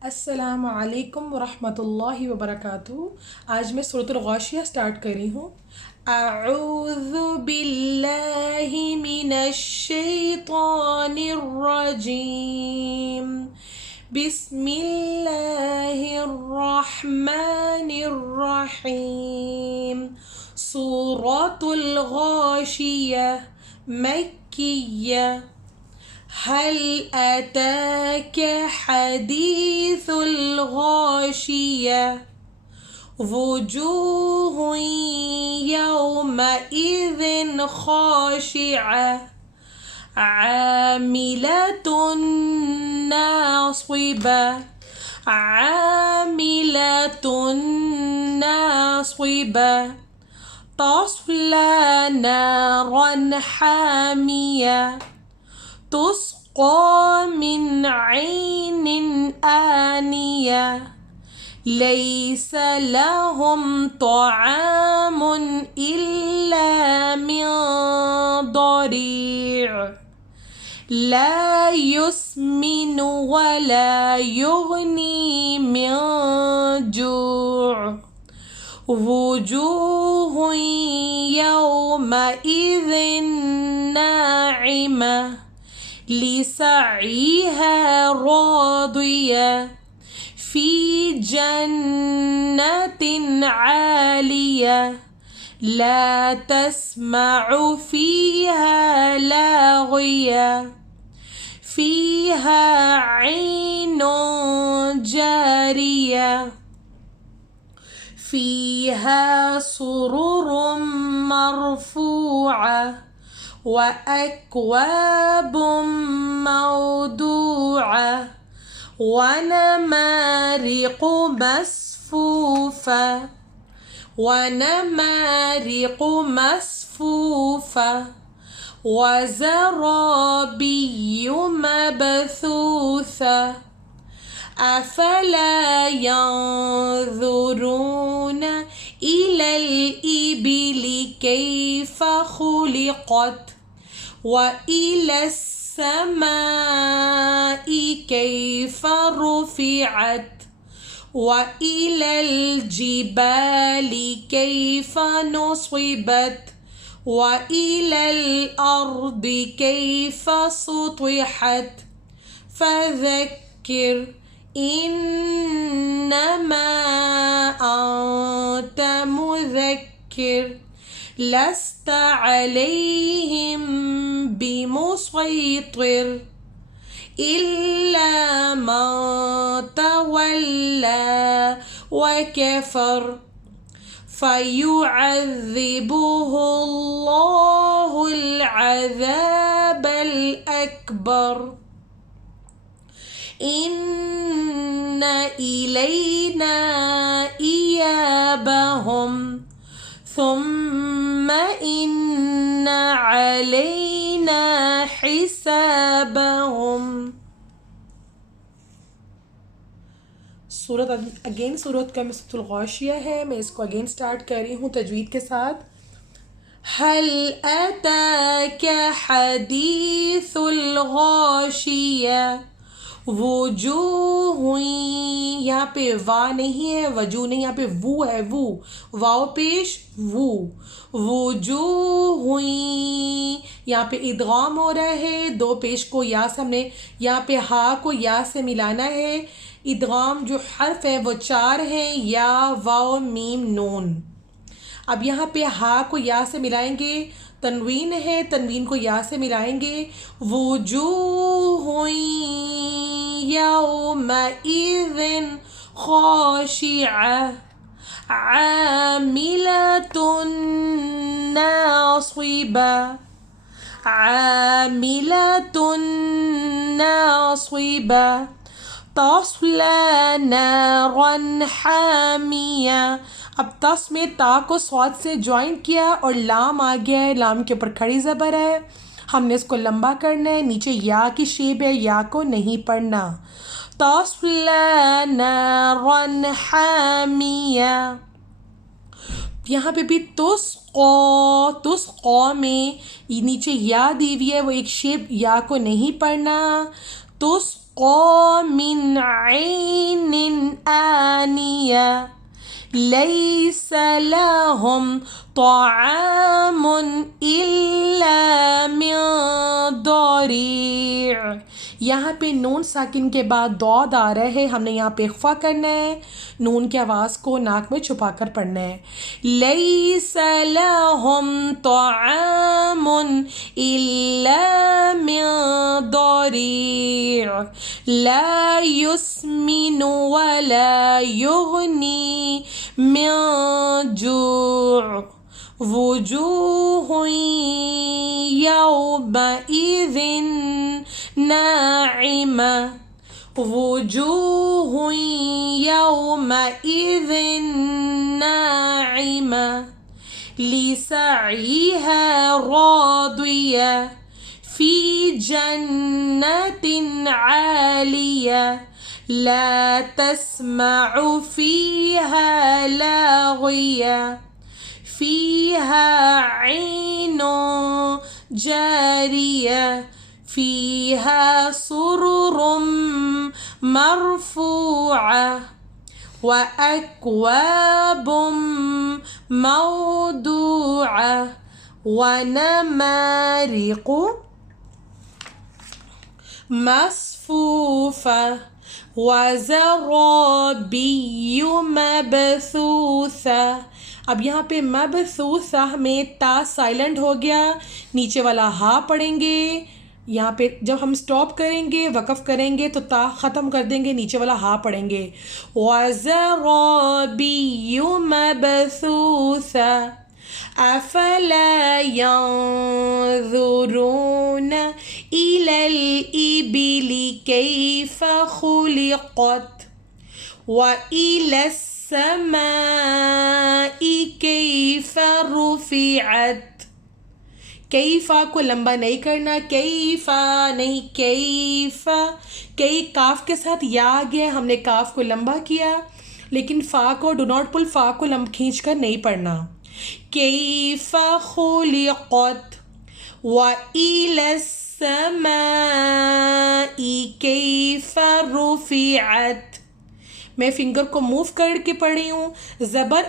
अस्सलाम वालेकुम वरहमतुल्लाहि वबरकातुहू। आज मैं सूरतुल गाशिया स्टार्ट कर रही हूँ। अऊज़ु बिल्लाहि मिनश शैतानिर रजीम। बिस्मिल्लाहिर रहमानिर रहीम। सूरतुल गाशिया मक्किया। हल अताक हदीसुल गाशिया। वुजूह यौमइज़िन खाशिआ। आमिलतुन नासिबा। आमिलतुन नासिबा। तस्ला नारन हामिया। तुस्क़ा मिन ऐन आनिया। लैस लहुम तआमुन इल्ला मिन दरीअ। ला युस्मिनु वला युग़नी मिन जूअ। वुजूह यौमइज़िन नाइमा। लिसअइहा रादिया। फी जन्नतिन आलिया। ला तस्मअु फीहा लाग़िया। फीहा ऐनुन जारिया। फीहा सुरुरुम मरफूआ। वअक्वाब मौदूआ। वनमारिक़ मस्फूफ़ा। वनमारिक़ मस्फूफ़ा। वज़राबिय्यु मबथूथा। अफ़ला यंज़ुरून इलल इबिलि कैफ़ खुलिक़त। व इलस समाई कैफ़ रुफ़िअत। व इलल जिबालि कैफ़ नुसिबत। व इलल अर्दि कैफ़ सुतिहत। फ़ज़क्किर इन्नमा अन्त मुज़क्किर। लस्त अलैहिम बिमुसैतिर। इल्ला मन तवल्ला व कफ़र। फ़युअज़्ज़िबुहुल्लाहुल अज़ाबल अकबर। इन्न इलैना इयाबहुम। सुम्मा इन्न अलैना हिसाबहुम। सूरत का सूरतुल गाशिया है। मैं इसको अगेन स्टार्ट कर रही हूँ तजवीद के साथ। हल अताक हदीसुल गाशिया। वुजूह, यहाँ पे वा नहीं है, वजू नहीं, यहाँ पे वू है, वू वाव पेश वू। वुजूह, यहाँ पे इदगाम हो रहा है, दो पेश को या से हमने यहाँ पे हा को या से मिलाना है। इदगाम जो हर्फ है वो 4 हैं, या वाव मीम नून। अब यहाँ पे हा को या से मिलाएंगे, तनवीन है, तनवीन को या से मिलाएंगे। वुजूह यौमइज़िन खाशिआ। आमिलतुन नासिबा। आमिलतुन नासिबा। तस्ला नारन हामिया। अब तस में ता को स्वाद से ज्वाइन किया और लाम आ गया है, लाम के ऊपर खड़ी ज़बर है, हमने इसको लंबा करना है। नीचे या की शेप है, या को नहीं पढ़ना। तस्ला नारन हामिया। यहाँ पे भी तुस्क़ा में नीचे या दी हुई है, वो एक शेप या को नहीं पढ़ना। तुस्क़ा मिन ऐन हामिया लैसा लहुम तआमुन इल्ला मिन दरी'। यहाँ पे नून साकिन के बाद दौद आ रहा है, हमने यहाँ पे इख्फा करना है, नून की आवाज़ को नाक में छुपा कर पढ़ना है। लैसा लहुम तआमुन इल्ला मिन दरी' ला युस्मिनु वला युगनी मिन जू' वुजूहुन यौमइज़िन नाइमा वुजूहुन यौमइज़िन नाइमा लिसअइहा रादिया फ़ी जन्नतिन आलिया ला तस्मअु फ़ीहा लाग़िया फ़ीहा ऐनुन जारिया फ़ीहा सुरुरुम मरफ़ूआ व अक्वाबुम मौदूआ व नमारिक़ु मस्फ़ूफ़ा व ज़राबिय्यु मबसूसा। अब यहाँ पे मबसूसा में ता साइलेंट हो गया, नीचे वाला हा पढ़ेंगे। यहाँ पे जब हम स्टॉप करेंगे, वक़फ़ करेंगे तो ता ख़त्म कर देंगे, नीचे वाला हा पढ़ेंगे। व ज़राबिय्यु मबसूसा अफ़ला यंज़ुरून इलल इबिली कैफ़ खुलिक़त व इलस समाई कैफ़ रुफ़िअत। कैफ़ा को लंबा नहीं करना, कैफ़ा नहीं, कैफ़ा। कई काफ के साथ या आ गया, हमने काफ को लंबा किया, लेकिन फ़ा को डू नॉट पुल, फ़ा को खींच कर नहीं पढ़ना। कैफ़ खुलिक़त व इलस समाई कैफ़ रुफ़िअत। मैं फिंगर को मूव करके पढ़ रही हूँ। ज़बर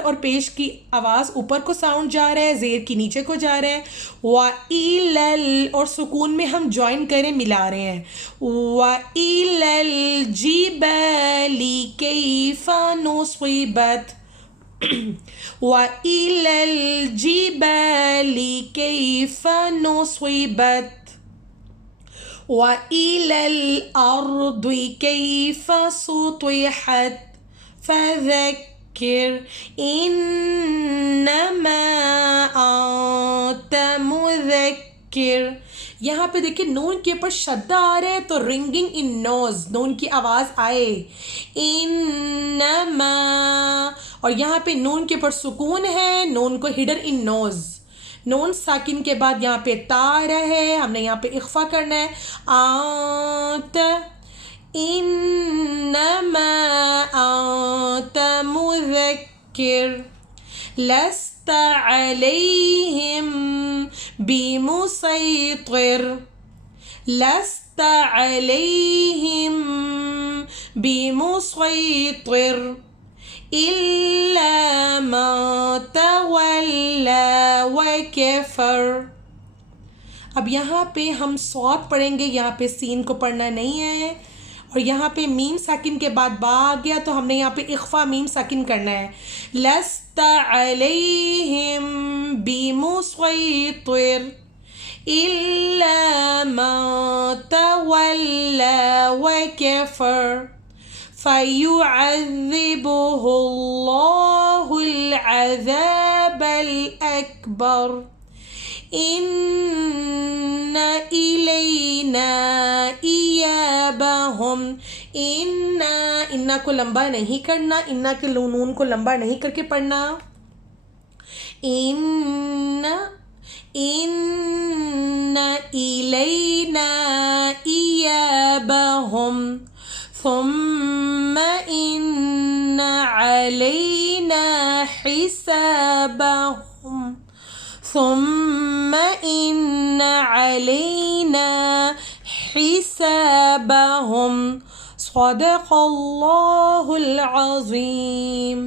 और पेश की आवाज़ ऊपर को साउंड जा रहा है, ज़ेर की नीचे को जा रहा है। व इलल और सुकून में हम जॉइन करें, मिला रहे हैं। व इलल जिबाली कैफ़ नुसिबत व इलल जिबाली कैफ़ नुसिबत व इलल अर्दि कैफ़ सुतिहत फ़ज़क्किर इन्नमा अंत मुज़क्किर। यहाँ पे देखिए नून के ऊपर शद्दा आ रहा है, तो रिंगिंग इन नोज़, नून की आवाज़ आए। इन्नमा, और यहाँ पे नून के ऊपर सुकून है, नून को हिडन इन नोज़। नून साकिन के बाद यहाँ पे ता आ रहा है, हमने यहाँ पे इख्फा करना है। आंत इन्नमा आंत मुज़क्किर लस्त अलैहिम बिमुसैतिर लस्त अलैहिम बिमुसैतिर इल्ला मा तवल्ला व कफ़र। अब यहाँ पे हम सौत पढ़ेंगे, यहाँ पे सीन को पढ़ना नहीं है। और यहाँ पे मीम साकिन के बाद बा आ गया, तो हमने यहाँ पे इख्फा मीम साकिन करना है। लस्त अलैहिम बिमुसैतिर इल्ला मा तवल्ला व कफ़र फ़युअज़्ज़िबुहुल्लाहुल अज़ाबल अकबर इन्ना इलैना इयाबहुम। इन्ना को लंबा नहीं करना, इन्ना के नून को लंबा नहीं करके पढ़ना। इन्ना इलैना इयाबहुम थुम्मा इन्ना अलैना हिसाबहुम थुम्मा इन्ना अलैना हिसाबहुम सदक़ल्लाहुल अज़ीम।